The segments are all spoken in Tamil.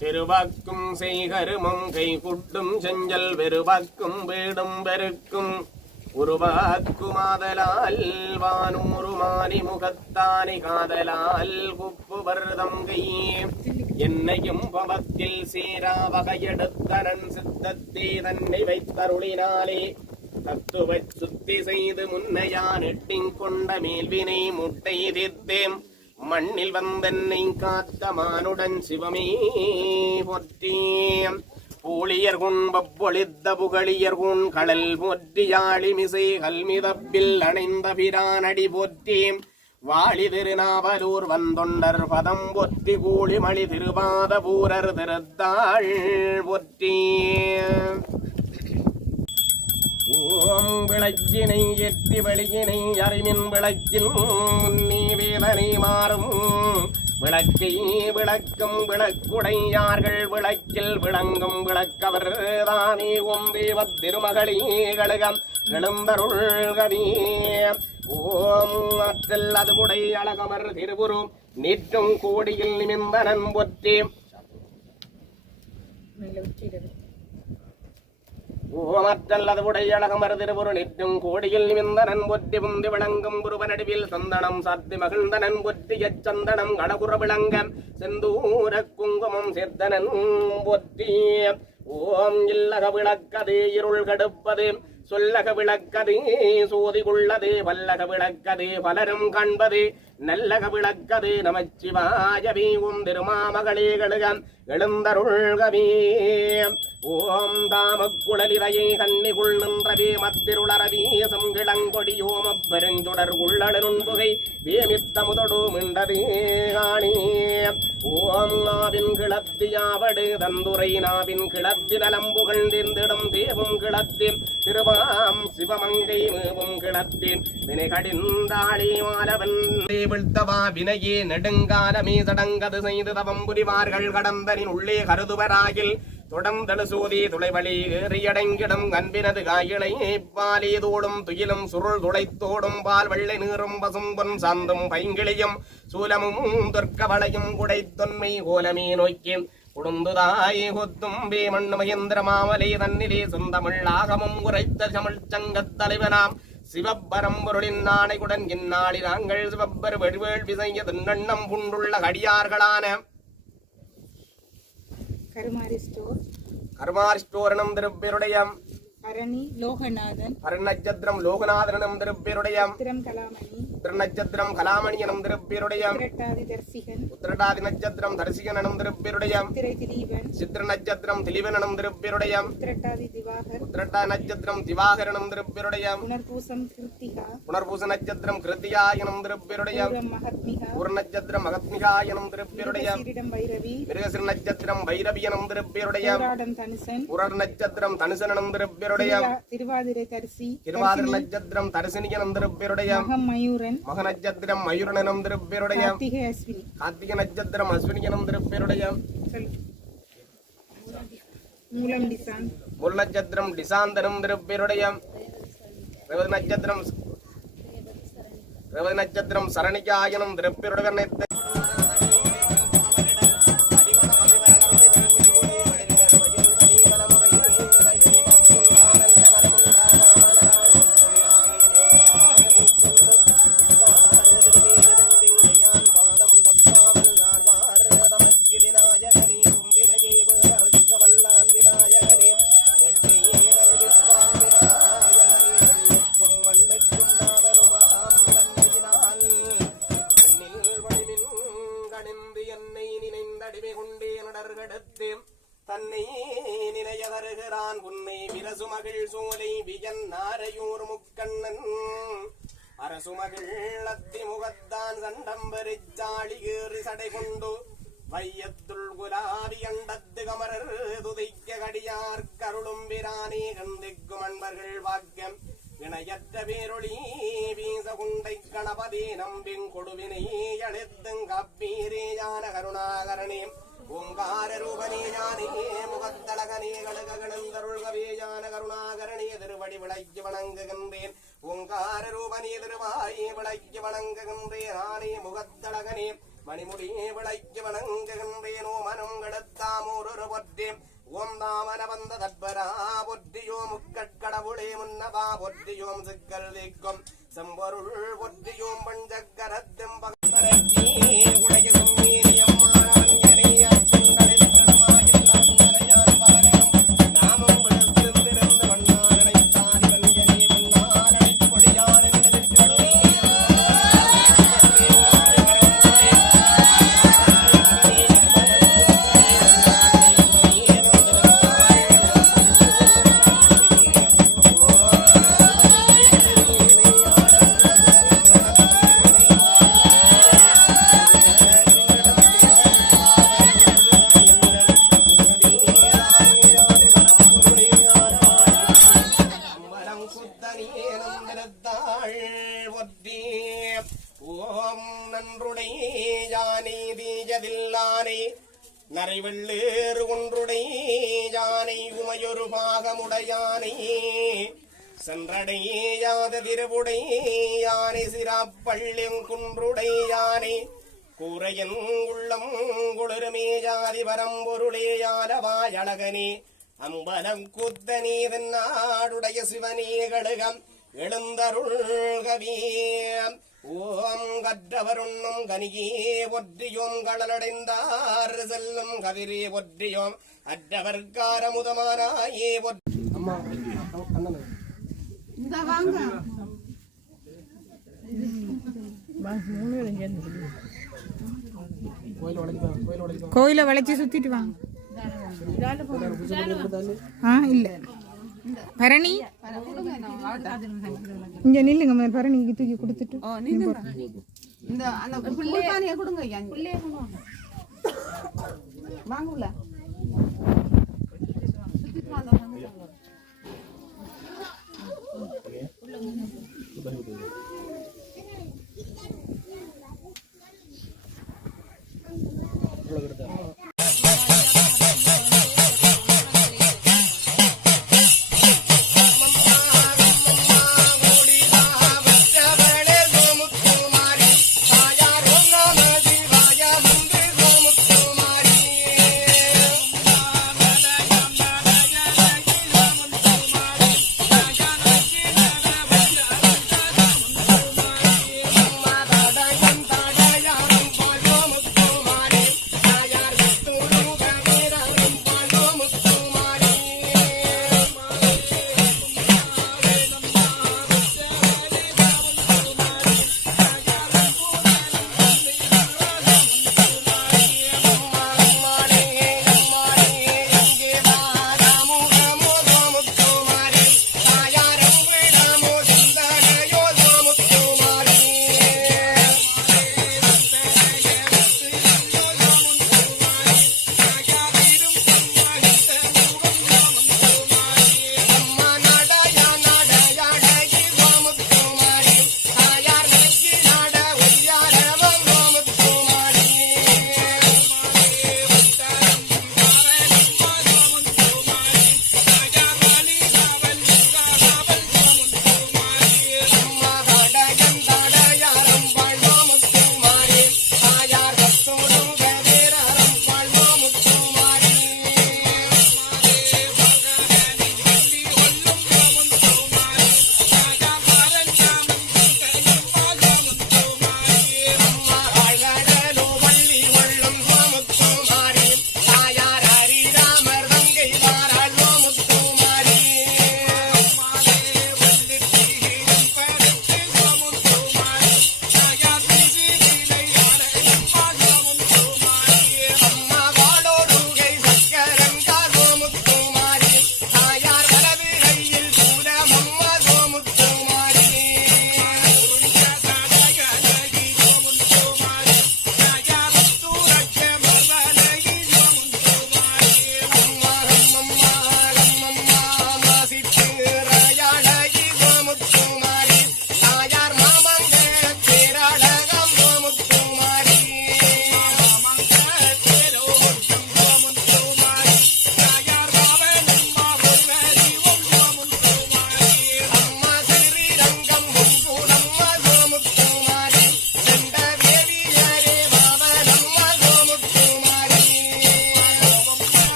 திருவாக்கும் செய்கருமம் கைகுட்டும் செஞ்சல் வெறுவாக்கும் வீடும் பெருக்கும். உருவாக்குமாதலால் வானூறு முகத்தானி காதலால் குப்பு வருதம் கையே என்னையும் பவத்தில் சீரா வகையெடுத்தரன் சித்தத்தே தன்னை வைத்தருளினாலே. தத்துவச் சுத்தி செய்து முன்னையான் எட்டிங் கொண்ட மேல்வினை முட்டை தித்தேம் மண்ணில் வந்தென்னை காத்த மானுடன் சிவமே பொற்றியம் பூழியர் குண் பப்பொழித்த புகழியர் குண் கடல் போற்றி யாழிமிசை கல்மிதப்பில் அணைந்த பிரானடி போற்றியும் வாழி திருநாவலூர் வந்தொண்டர் பதம் பொற்றி கூலிமணி திருவாத பூரர் திருத்தாள் பொற்றி ஓம் விளக்கினை எற்றி வெளியினை அறிவின் விளக்கின் நீ வேதனை மாறும். விளக்கை விளக்கும் விளக்குடையார்கள் விளக்கில் விளங்கும் விளக்கவர் தானே ஓம் தேவ திருமகளே கழுகம் எழுந்தருள்கவே ஓம் ஆற்றல் அதுபுடை அழகமர் திருவுரு நிற்றும் கோடியில் நிமிந்தனன் பொற்றி ஓமற்றல் அதுவுடைய திருவுரு நிற்றும் கோடியில் நிமிந்தனன் பொற்றி புந்தி விளங்கும் குருவனடிவில் சந்தனம் சாத்தி மகிழ்ந்தனன் பொற்றி எச்சந்தனம் கணகுற விளங்க செந்தூர குங்குமம் சேர்த்தனன் பொற்றி ஓம் இல்லக விளக்கதே இருள் கடுப்பது சொல்லக விளக்கதே சோதி வல்லக விளக்கதே பலரும் காண்பது நல்லக விளக்கதே நமச்சிவாயவே. ஓம் திருமாமகளே கழுகம் எழுந்தருள்கவே. ஓம் தாமக்குழலிரையை கண்ணிகுள் நின்றவே மத்திருளரவீசம் சங்கிளங்கொடியோம பெருஞ்சுடர் உள்ளழுன்புகை வேமித்த முதடோ மின்றவே காணே. ஓம் நாவின் கிளத்தியாவடு தந்துரை நாவின் கிளத்தி நலம்புகள் தீர்ந்திடும் தேவும் கிளத்தி திருவாம் சிவமங்கை மேவும் கிளத்தி வினை கடிந்தாளி மாலவன். வீழ்த்தவா வினையே நெடுங்காலமே சடங்கது செய்து தவம் புரிவார்கள் கடந்தனின் உள்ளே கருதுவராகில். தொடர்ந்தடு சோதி துளைவழி ஏறியடங்கிடம் அன்பினது காயிலை பாலே தோடும் துயிலும் சுருள் துளைத்தோடும் பால் வெள்ளை நீரும் பசும்பொன் சாந்தும் பைங்கிளியும் சூலமும் துர்க்கவளையும் குடைத்தொன்மை கோலமே நோக்கி குடுந்துதாய் கொத்தும் மண்ணு மகேந்திர மாமலை தன்னிலே சொந்தமிழாகமும் குறைத்த தமிழ் சங்கத் தலைவனாம் சிவப்பரம்பொருளின் நாணைகுடன் இந்நாளில் நாங்கள் சிவப்பர் வெடிவேள் விசைய திண்ணம் புண்டுள்ள கடியார்களான கருமாரி ஸ்டோர். கர்மாரிஷ்டோரணம் திருப்பேருடையம். அரணி லோகநாதன். அருணச்சத்திரம் லோகநாதனம் திருப்பேருடையம். திரம் கலாமணி. திருநட்சத்திரம் கலாமணியனம் திருப்பேருடையம். திரட்டாதி தர்சிகன். உத்திரட்டாதி நட்சத்திரம் தரிசிகனனம் திருப்பேருடையம். திரை திலீபன் சித்திர நட்சத்திரம் திலிவனனம் திருப்பேருடையம். திரட்டாதி திவாகர். உத்திரட்டா நட்சத்திரம் திவாகரணம் திருப்பேருடையம். புனர்பூசம் கிருத்திகா. புனர்பூச நட்சத்திரம் கிருத்தியாயனம் திருப்பேருடையம். பூரம் மகத்மிகா ஒரு நட்சத்திரம் மகத்மிகாயனம் திருப்பேருடையம் சீரிடம் வைரவி மிருகசிர நட்சத்திரம் பைரவியனம் திருப்பேருடையம் போராடம் தனுசன். புரர் நட்சத்திரம் தனுசனனம் திருப்பேருடையம் திருவா- திருவாதிரை தரிசி. திருவாதிர நட்சத்திரம் மயூரன். மக கார்த்திகை அஸ்வினியனம் திருப்பேருடையம் சொல். மூலம் டிசான். முரு நட்சத்திரம் டிசாந்தனம் நட்சத்திரம் ரவதி நட்சத்திரம் சரணிகாயனம் திருப்பேருடைய சண்டம் பெருச்சாளி ஏறி சடை கொண்டு வையத்துள் குலாவி அண்டத்து கமரர் துதைக்க கடியார் கருளும் பிரானே கந்திக்கும் அன்பர்கள் வாக்கியம் இணையற்ற பேரொளி வீச குண்டை கணபதி நம்பின் கொடுவினை அழைத்துங் கப்பீரே ஞான கருணாகரணே ஓங்கார ரூபனே ஞானே முகத்தழகனே கழுக கணந்தருள்கவே ஞான கருணாகரணே திருவடி விளைக்கு வணங்குகின்றேன் ஓங்கார ரூபனே திருவாயே விளைக்கு வணங்குகின்றேன் ஆனே முகத்தழகனே மணிமுடியே விளைக்கு வணங்குகின்றேனோ மனம் கெடுத்தாமூரொரு பொற்றி ஓம் தாமன வந்த தத்பரா பொற்றியோ முக்கட்கடவுளே முன்னவா பொற்றியோம் சிக்கல் நீக்கும் செம்பொருள் பொற்றியோம் பஞ்சக்கரத்தும் பகவரக்கி உடைய நானே நரைவெள்ளேறு ஒன்றுடை யானை உமையொரு பாகமுடையானை. சென்றடையாத திருவுடை யானை சிராப்பள்ளியும் குன்றுடை யானை. கூரையன் உள்ளம் குளிருமே ஜாதி பரம்பொருளே யானவாய் அம்பலம் குத்தனே நாடுடைய சிவனே கழுகம் எழுந்தருள்கவியம் ஓம் கற்றவருண்ணும் கனியே ஒற்றியோம் கடலடைந்தார் செல்லும் கவிரே ஒற்றியோம் அற்றவர்காரமுதமானாயே ஒற்றி அம்மா அண்ணன். கோயிலை வளைச்சி சுத்திட்டு வாங்க. ஆ இல்ல. பரணி? இங்க நில்லுங்க முதல்ல பரணிக்கு தூக்கி கொடுத்துட்டு. இந்த அந்த குளிர்பானையை கொடுங்க ஐயா. வாங்க. உள்ள சுத்திட்டு வாங்க,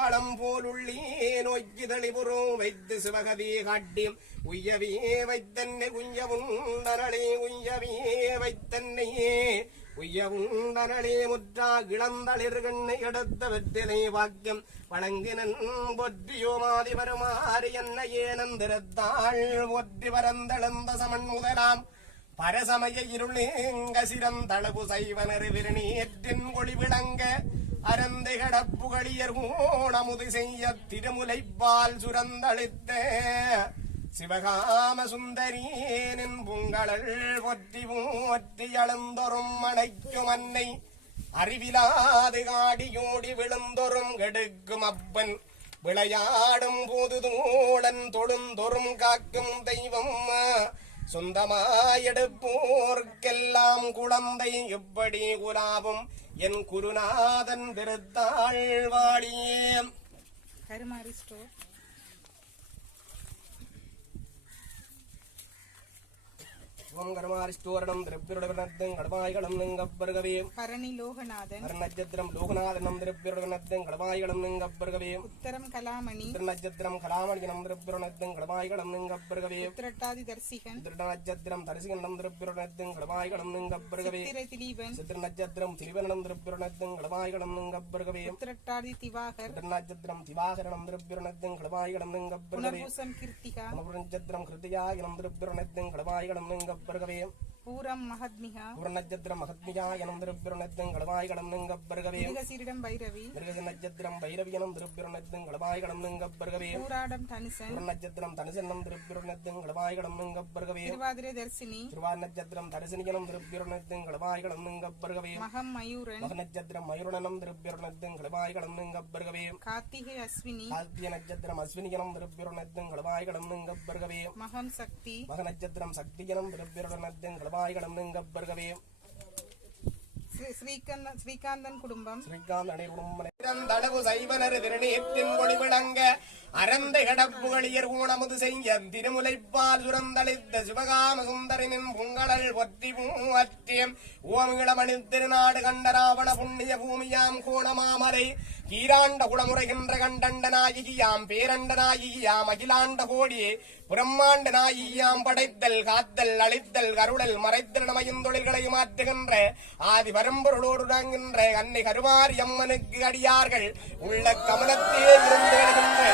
மாம்பழம் போலுள்ளே நோக்கி தளிபுறம் வைத்து சிவகதி காட்டி உய்யவே வைத்தன்னை குஞ்சவுண்டனளே உய்யவே வைத்தன்னையே உய்யவுண்டனளே முற்றா இளந்தளிர்கண்ணை எடுத்த வெற்றிலை வாக்கம் வழங்கினன் பொற்றியோ மாதி வருமாறு என்னையே நந்திரத்தாள் ஒற்றி பரந்தளந்த சமன் முதலாம். பரசமய இருளேங்க சிறந்தளவு சைவனர் விரணேற்றின் கொழி அறந்தை கடப்புகழியர் ஓணமுது செய்ய திருமுலைப்பால் சுரந்தளித்த. சிவகாம சுந்தரீனின் புங்களள் ஒற்றி போற்றி அளந்தொரும் மனைக்கும் அன்னை அறிவிலாது காடியோடி விழுந்தொரும் கெடுக்கும் அப்பன். விளையாடும் போது தோழன் தொழுந்தொரும் காக்கும் தெய்வம். சொந்தமாயெடுப்போர்க்கெல்லாம் குழந்தை எப்படி குலாவும் என் குருநாதன் திருத்தாழ்வாடியே கருமாரி ஸ்டோர். ஓம் கருமாரிஷ்டோரணம் திரப்பியுடனத்தும் கடமாய்களும் நீங்கப்பருகவே பரணி லோகநாதன் நட்சத்திரம் லோகநாதனம் திரப்பியுடனத்தும் கடமாய்களும் நீங்கப்பருகவே உத்தரம் கலாமணி நட்சத்திரம் கலாமணியனம் திரப்பியுடனத்தும் கடமாய்களும் நீங்கப்பருகவே உத்திரட்டாதி தர்சிகன் நட்சத்திரம் தரிசிகண்டம் திரப்பியுடனத்தும் கடமாய்களும் நீங்கப்பருகவே சித்திரை திலீபன் சித்திர நட்சத்திரம் திரிவனம் திரப்பியுடனத்தும் கடமாய்களும் நீங்கப்பருகவே உத்திரட்டாதி திவாகர் நட்சத்திரம் திவாகரணம் திரப்பியுடனத்தும் கடமாய்களும் நீங்கப்பருகவே புனர்பூசம் கிருத்திகா நட்சத்திரம் கிருத்தியாயனம் திரப்பியுடனத்தும் கடமாய்களும் நீங்கப்பருகவே பூரம் மகத்மிகா நட்சத்திரம் மகத்மியாயனம் திரப்பியுடனத்தும் கடமாய்களும் நீங்கப்பருகவே மிருகசீரிடம் பைரவி மிருக நட்சத்திரம் பைரவியனம் திருப்பியுடனத்தும் கடமாய்களும் நீங்கப்பருகவே பூராடம் தனுசன் நட்சத்திரம் தனுசன்னம் திருப்பியுடனத்தும் கடமாய்களும் நீங்கப்பருகவே திருவாதிரை தர்சினி। திருவார் நட்சத்திரம் தரிசனிகனம் திருப்பியுடனத்தும் கடமாய்களும் நீங்கப்பருகவே மகம் மயூரன்। மக நட்சத்திரம் மயூரணனம் திருப்பியுடனத்தும் கடமாய்களும் நீங்கப்பருகவே கார்த்திகை அஸ்வினி। கார்த்திய நட்சத்திரம் அஸ்வினிகனம் திருப்பியுடனத்தும் கடமாய்களும் நீங்கப்பருகவே மகம் சக்தி। மக நட்சத்திரம் சக்திகனம் திருப்பியுடனத்தும் கடமாய்களும் நீங்கப்பருகவே ஸ்ரீ- ஸ்ரீகந்தன் குடும்பம். ஸ்ரீகாந்த் அனைவரும் தடவு சைவனர் திருநீற்றின் ஒளி விளங்க அறந்தை கடப்புகளியர் ஊனமுது செய்ய திருமுலைப்பால் சுரந்தளித்த சிவகாம சுந்தரனின் பொங்கடல் ஒற்றி பூவற்றியம் ஓமிளமணி திருநாடு கண்ட ராவண புண்ணிய பூமியாம் கோணமாமரை கீராண்ட குளமுறைகின்ற கண்டண்ட நாயகியாம் பேரண்ட நாயகியாம் அகிலாண்ட கோடியே பிரம்மாண்ட நாயியாம் படைத்தல் காத்தல் அழித்தல் கருளல் மறைத்தல் நமையும் தொழில்களை மாற்றுகின்ற ஆதி பரம்பொருளோடு நாங்கின்ற அன்னை கருமாரி அம்மனுக்கு அடியார்கள் உள்ள கமலத்தே இருந்து